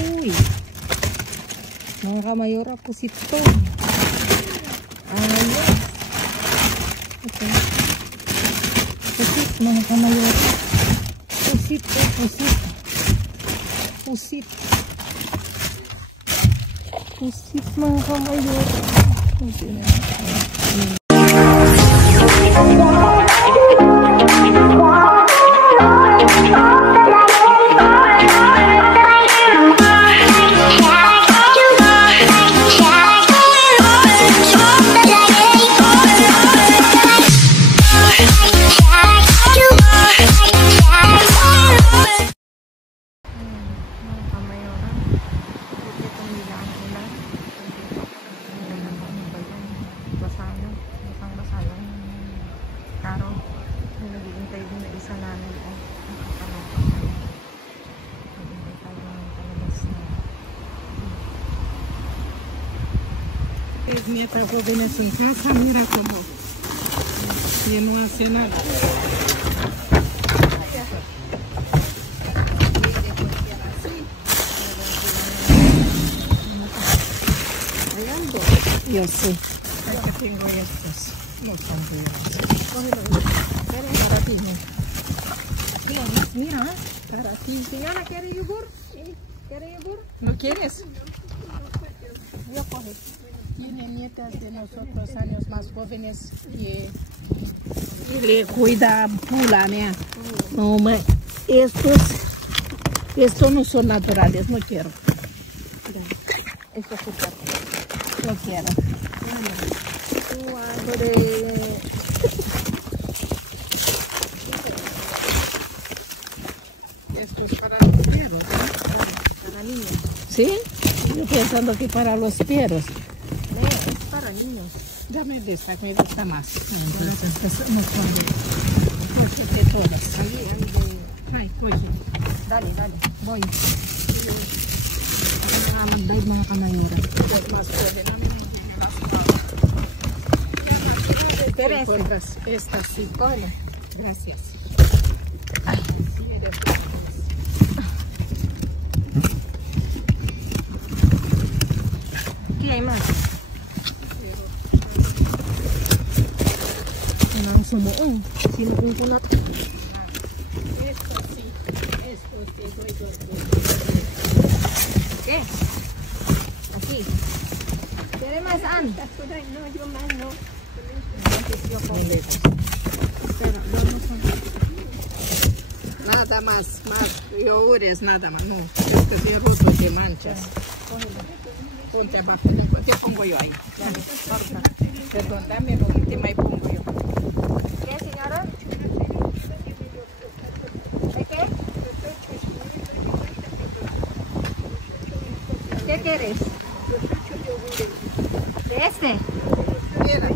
Uy. Mga kamayora, pusit to. Ayos. Okay. Pusit, mga kamayora. Pusit to, pusit. Pusit. Pusit, mga kamayora. Pusit na. Mi está joven en casa, mira cómo y no hace nada. Yo sé. Acá tengo estos, no son buenos. Para ti, mira, para ti. Señora, ¿quiere yogur? ¿Quiere yogur? ¿No quieres? Yo coge. Tiene nietas de nosotros años más jóvenes y le cuida pula, mía. No, estos no son naturales, no quiero. Esto es súper. No quiero. Esto es para los perros, ¿no? Para niños. ¿Sí? Yo pensando que para los perros. No, es para niños. Dame de esta, me gusta más. Cógete todas. Ay, coge. Dale, voy. Dahil mga kamayora. Teresa. Esta sí. Cógela. Gracias. Ay. ¿Qué hay más? Ang sumuong. Sinuong ko na ito. Esto sí. Esto te doy dos. ¿Qué? Aquí. ¿Quiere más, Ann? No, yo más no. Entonces yo pongo. Espera, vamos a... Nada más youres, nada más. No, esto es roto de manchas. Cógelo. Ponte abajo, te pongo yo ahí. Dale, corta. Perdón, dame lo último y pongo yo. ¿Qué, señora? ¿De qué? ¿Qué quieres? ¿De este? Mira.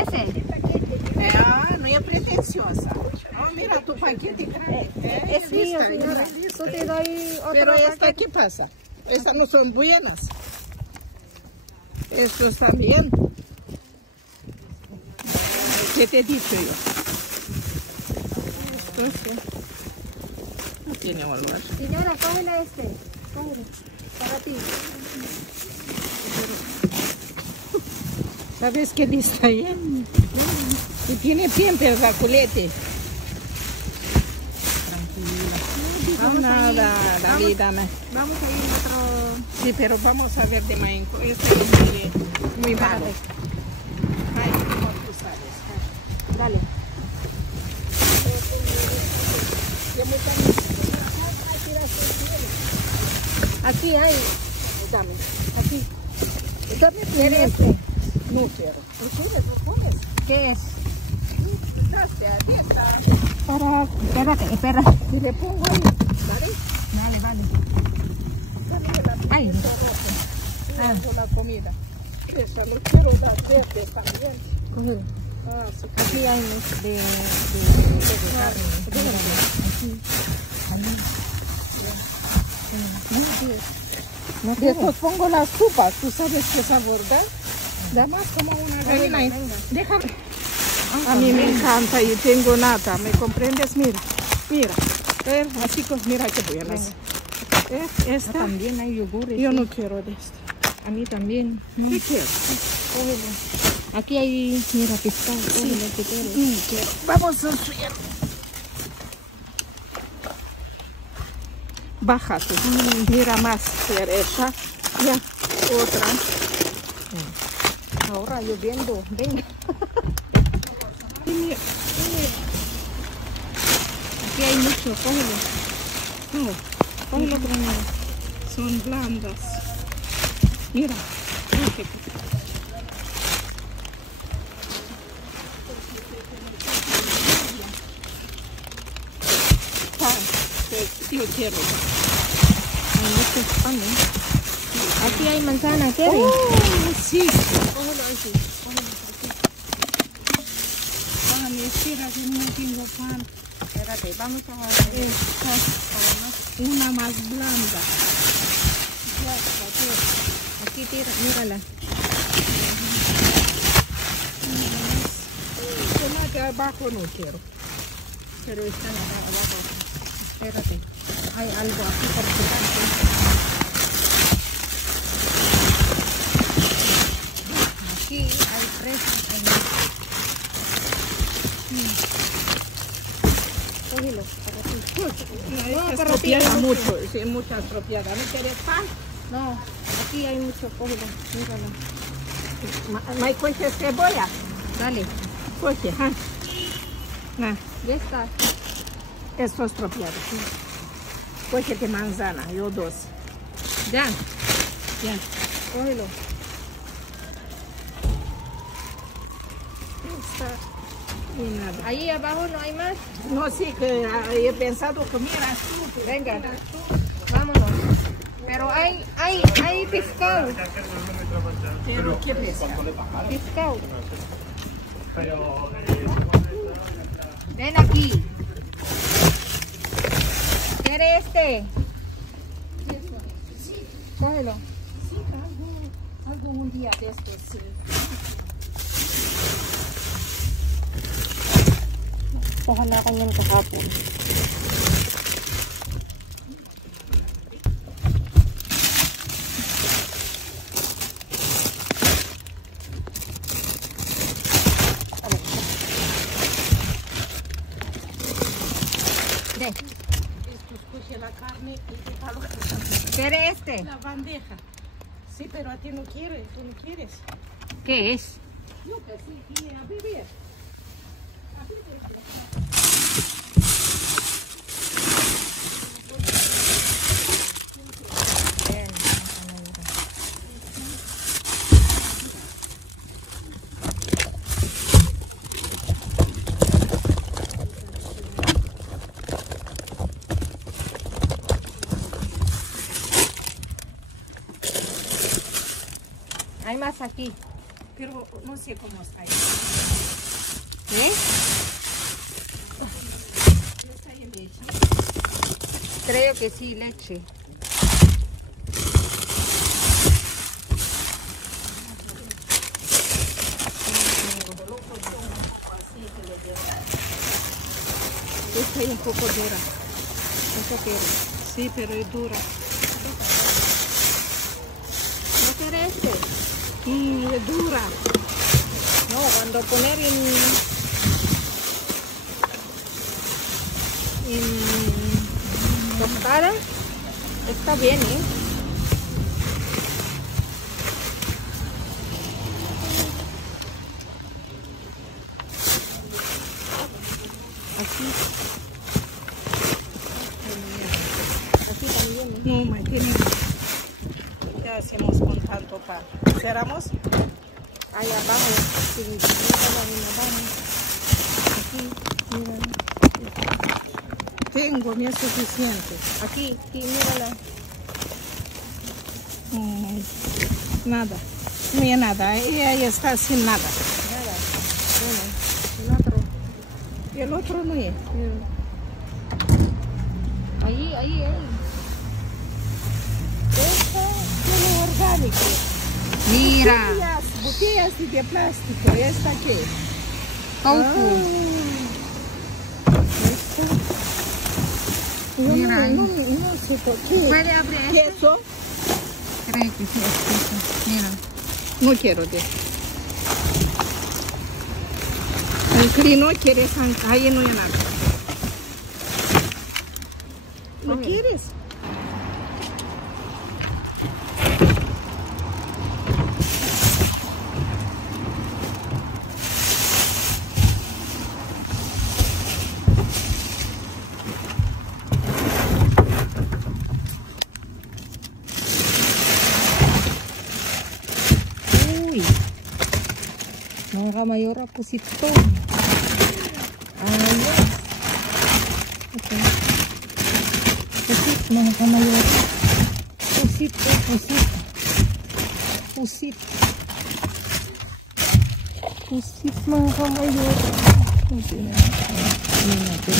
¿Ese? No es pretenciosa. Oh, mira tu paquete grande. Es mío, señora. Yo te doy otro Pero esta, paquete. ¿qué pasa? Estas no son buenas. Estos también. ¿Qué te he dicho yo? Esto sí. No tiene olor. Señora, cógela este. Cógela. Para ti. ¿Sabes qué lista bien? Y tiene siempre el culete. Vamos a ir. Nada, David, dame. Vamos a ir a otro... Sí, pero vamos a ver de maíz. Este es muy malo. Ay, como tú sabes. Dale. Aquí hay. Dame. Aquí. Dame ¿Quieres este? No quiero. ¿Lo quieres? ¿Lo pones? ¿Qué es? Gracias, esta. Para... Espera. Y le pongo ahí. ¿Vale? Vale. Dame la Ay. con la comida. Esa no quiero dar verde también. Cógelo. Ah, sí. Aquí hay de carne. Aquí. No Después pongo la sopa. ¿Tú sabes qué sabor da? Da más como una gallina. Venga. Déjame. A mí me encanta y tengo nata. ¿Me comprendes? Mira. Así que mira qué buenas. Esta También hay yogures. yo sí. no quiero de esta. A mí también. No. ¿Qué quiero? Cógelo. Aquí hay, mira, pescado. Cógelo que quieres. Quiero. Vamos a subir. Bájate. Mira más cereza. Ya, otra. Ahora lloviendo. Venga. Mira, Aquí hay mucho. Cógelo. no, Cógelo primero. son blandas. Mira. Yo quiero. Hay muchos panes. Aquí hay manzana. ¿Quieres? Sí. Cógelo así. Cógelo así. Pan, espera que no tengo pan. Espérate, vamos a ver. Una más blanda. Aquí tira, mírala. Una de abajo no quiero. Pero están abajo. Espérate. Hay algo aquí por quitarte. Aquí hay fresas. Cógelo para ti. No, para ti propiedad hay mucho. Sí, muchas propiedades. ¿No quieres pan? No, aquí hay mucho. Cógelo. Mírala. ¿Me coges cebolla? Dale. Coge, ¿ah? Nah, Ya está. esto es propiedad. Coge de manzana, yo dos. Ya. Ya. Cógelo. Esta y nada. Ahí abajo no hay más. No, sí, que he pensado que mira tú. Venga. Vámonos. Pero hay pescado. Pero ¿qué pesa? Pescado. Ven aquí. ¿Quieres este? Cógelo. Sí, algo un día de estos, sí. Ojalá kanyan kahapon. Ven. Estos coge la carne y déjalo. ¿Quieres este? La bandeja. Sí, pero a ti no quieres, tú no quieres. ¿Qué es? Yo que sí, y a beber. Hay más aquí. Pero no sé cómo está ahí. ¿Eh? ¿Está ahí leche? Creo que sí, leche. Esta es un poco dura. ¿Eso quieres? Sí, pero es dura. ¿No quieres este? Es dura. No, cuando poner en tostada, está bien, ¿eh? Aquí. Aquí también, ¿eh? No, me tiene. ¿Qué hacemos con tanto pan? ¿Cerramos? Ahí abajo, sí, míralo ahí abajo. Aquí, míralo. Tengo, me es suficiente. Aquí, mírala. Nada. No hay nada. Ella está sin nada. Nada. Bueno, el otro. Y el otro no es. Ahí. Esta tiene orgánico. Mira. Botellas de plástico. ¿Esta qué? Tofu. Esta. Mira. No sé por qué. ¿Puede abrir esto? ¿Queso? Creo que sí, es queso. Mira. No quiero de eso. El cri no quiere ahí no hay nada. ¿Lo Ok. quieres? Uy. Mga kamayora, pusit to. Ayos. Okay. Pusit, mga kamayora. Pusit to, pusit. Pusit. Pusit, mga kamayora. Okay na. Ano natin?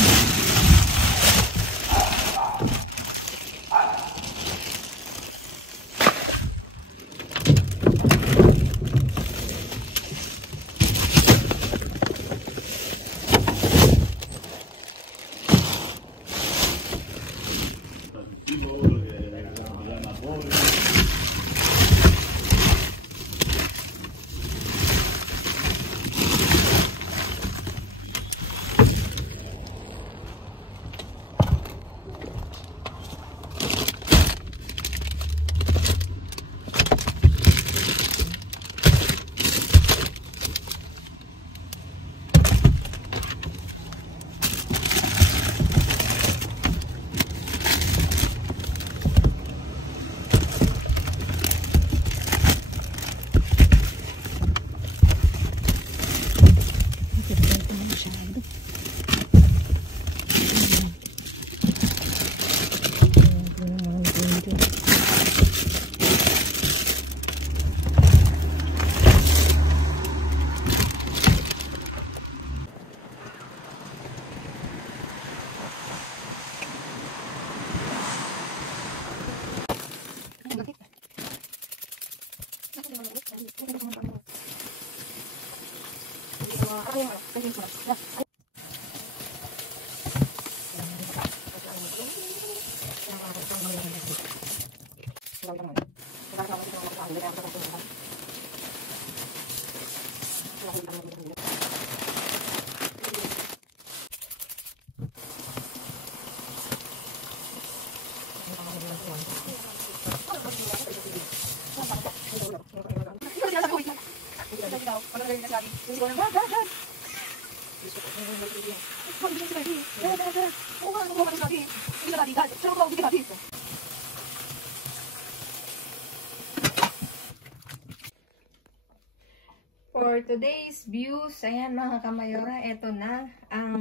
For today's views, ayan mga kamayora, eto na ang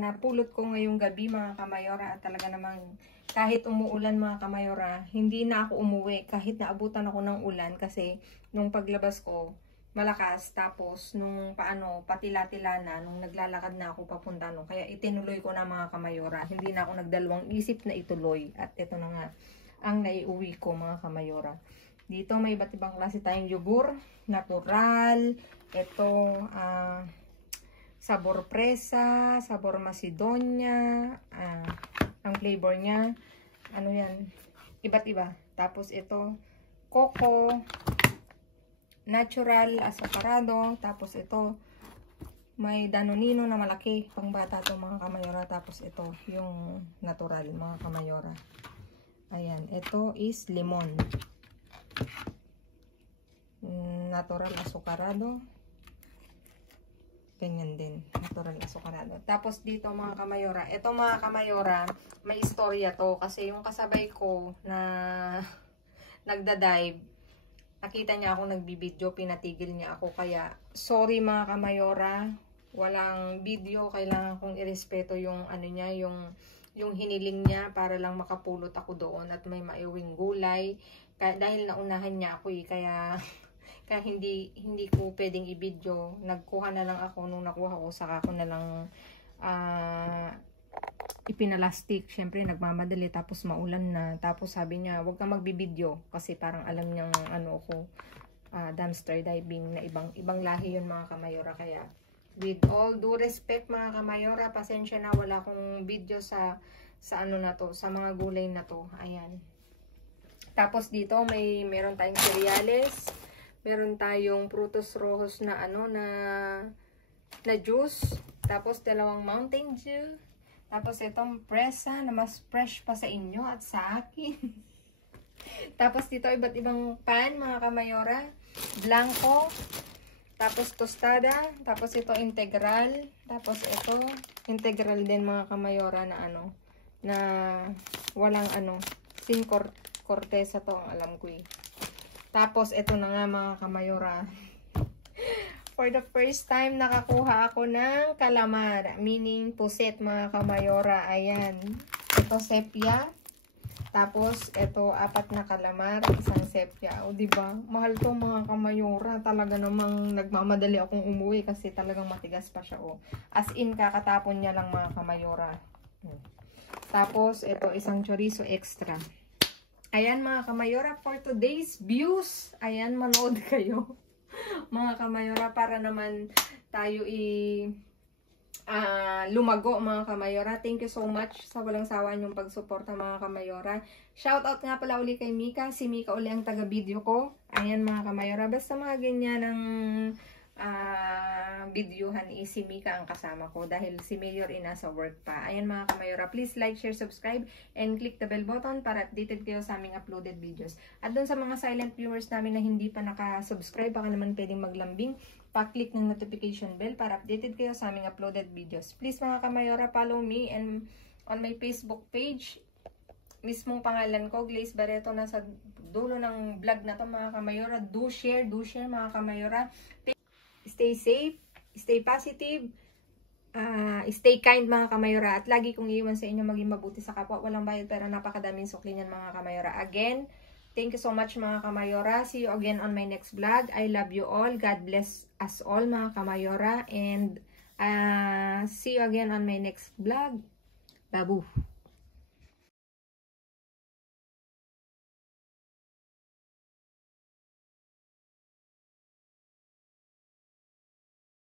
napulot ko ngayong gabi mga kamayora. At talaga namang kahit umuulan mga kamayora, hindi na ako umuwi kahit naabutan ako ng ulan kasi nung paglabas ko malakas, tapos nung patila-tila na, nung naglalakad na ako papunta nung, kaya itinuloy ko na mga kamayora. Hindi na ako nagdalawang isip na ituloy at ito na nga ang naiuwi ko mga kamayora. Dito may iba't ibang klase tayong yogur, natural, ito sabor presa, sabor macedonia, ang flavor niya, ano yan, iba't iba. Tapos ito, coco, natural, azucarado, tapos ito, may danonino na malaki, pang bata to mga kamayora. Tapos ito, yung natural mga kamayora. Ayan, ito is lemon. Natural azucarado. Ganyan din, natural azucarado. Tapos dito mga kamayora, ito mga kamayora, may istorya to kasi yung kasabay ko na nagda-dive, nakita niya ako nagbibideo, pinatigil niya ako, kaya sorry mga kamayora, walang video, kailangan kong irespeto yung ano niya, yung hiniling niya para lang makapulot ako doon at may maiuwing gulay. Dahil naunahan niya ako kaya hindi ko pwedeng i-video. Nagkuha na lang ako, nung nakuha ko saka ako na lang ipinalastik. Syempre nagmamadali, tapos maulan na. Tapos sabi niya, huwag kang magbibideo kasi parang alam niyang dumpster diving na ibang lahi yun mga kamayora. Kaya with all due respect mga kamayora, pasensya na, wala akong video sa sa ano na to, sa mga gulay na to. Ayan. Tapos dito meron tayong cereales, meron tayong frutos rojos na ano na juice, tapos dalawang Mountain Dew, tapos itong presa na mas fresh pa sa inyo at sa akin. Tapos dito iba't ibang pan mga kamayora, blanco, tapos tostada, tapos ito integral, tapos ito integral din mga kamayora na ano, na walang ano, sin corteza to ang alam ko eh. Tapos ito na nga mga kamayora. For the first time nakakuha ako ng calamar, meaning puset mga kamayora. Ayan. Ito sepia. Tapos, ito, 4 na calamar, isang sepia. O, diba? Mahal to mga kamayora. Talaga namang nagmamadali akong umuwi kasi talagang matigas pa siya. O. As in, kakatapon niya lang mga kamayora. Tapos, ito, isang chorizo extra. Ayan mga kamayora, for today's views. Ayan, manood kayo. Mga kamayora, para naman tayo lumago mga kamayora. Thank you so much sa walang sawa niyong pagsuporta mga kamayora. Shoutout nga pala uli kay Mika. Si Mika uli ang taga-video ko. Ayan mga kamayora. Basta mga ganyan ng videohan si Mika ang kasama ko dahil si Mayor nasa work pa. Ayan mga kamayora. Please like, share, subscribe, and click the bell button para updated kayo sa aming uploaded videos. At dun sa mga silent viewers namin na hindi pa nakasubscribe, baka naman pwedeng maglambing, pa-click ng notification bell para updated kayo sa aming uploaded videos. Please mga kamayora, follow me and on my Facebook page. Mismong pangalan ko, Glaze Barreto, nasa dulo ng vlog na to mga kamayora. Do share mga kamayora. Stay safe, stay positive, stay kind mga kamayora. At lagi kong iiwan sa inyo maging mabuti sa kapwa. Walang bayad pero napakadaming sukli niyan mga kamayora. Again, thank you so much mga kamayora. See you again on my next vlog. I love you all. God bless us all mga kamayora. And see you again on my next vlog. Babu.